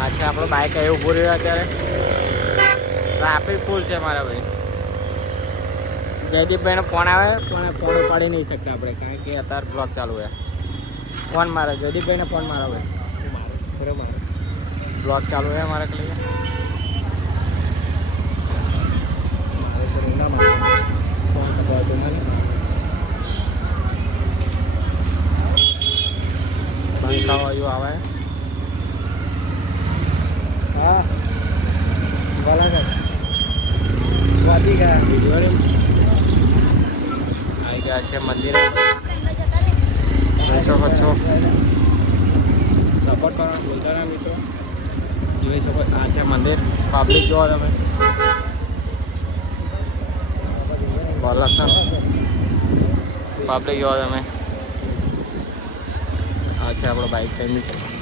આ છે આપણો બાઇક અહીં ઊભું રહ્યું અત્યારે. ટ્રાફિક ફૂલ છે મારા ભાઈ. જયદીપભાઈનો ફોન આવે પણ ફોન ઉપાડી નહીં શકતા આપણે, કારણ કે અત્યારે બ્લોક ચાલુ છે. ફોન મારે જયદીપભાઈને ફોન મારો ભાઈ, બરાબર બ્લોક ચાલુ છે મારે કઈ ફોન કરતો મને ખાવા આવે. હા બોલા સર વાદી ગયા આવી ગયા છે મંદિરે. જોઈ શકો છો, સપોર્ટ કરો બોલતા રહ્યા મિત્રો. જોઈ શકો આ છે મંદિર. પબ્લિક જોવો તમે, બોલા સર પબ્લિક જોવો તમે. આ છે આપણો બાઇક ટાઈમ.